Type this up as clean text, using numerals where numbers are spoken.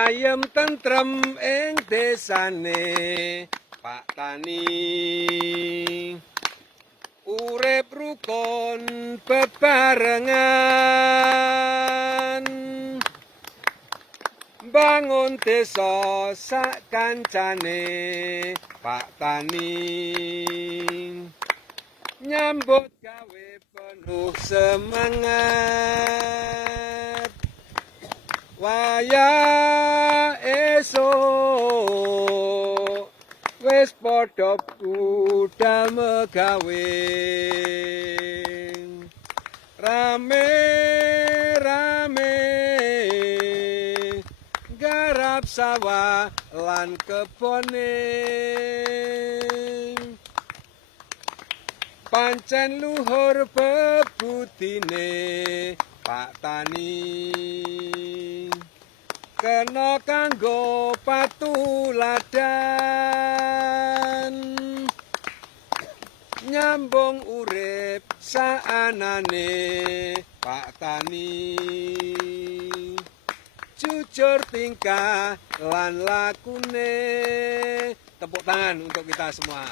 Ayem tentrem ing desane Pak Tani urip rukun bebarengan bangun desa sak kancane Pak Tani nyambut gawe penuh semangat wayah esuk wis padha budal megawe rame-rame garap sawah lan kebone pancen luhur bebudine Pak Tani kena kanggo patuladan nyambung urip saanane Pak Tani jujur tingkah lan lakune. Tepuk tangan untuk kita semua.